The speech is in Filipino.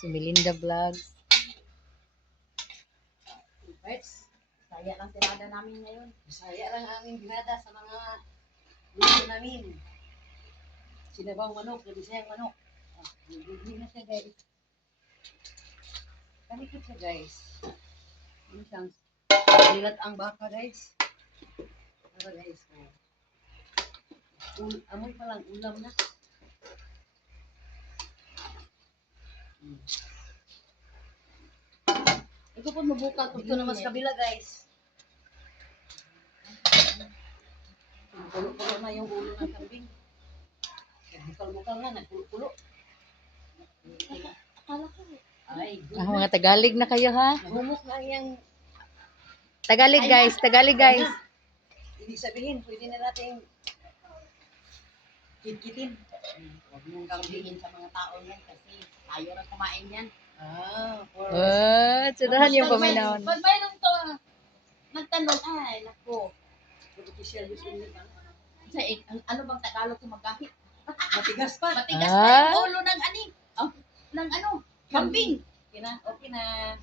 Si Melinda Vlogs. Guys, saya lang tirada namin ngayon. Saya lang ang aming binada sa mga luto namin. Sinabang manok, nabisayang manok. Hindi na siya guys. Kanikot siya guys. Yung siyang nilat ang baka guys. Tara guys. Amoy pa lang, ulam na. Ito po mabuka. Ito naman sa kabila guys. Pulo-pulo na yung ulo ng kambing. Bukal-bukal na, nagpulo-pulo. Akala ko. Ay, Mga Tagalog na kayo ha? humok na yung Tagalog guys, Tagalog guys. ibig sabihin, pwede na natin kitkitin. Huwag mong sabihin sa mga tao yan kasi tayo rin kumain yan. Sudahan yung paminaon. Pag mayroon to, nagtanong, ay, naku. Artificial use only pa. Ano bang Tagalog kung magkahit? Matigas pa. Matigas pa yung ulo ng ani. Ng ano? Kambing. Okay na.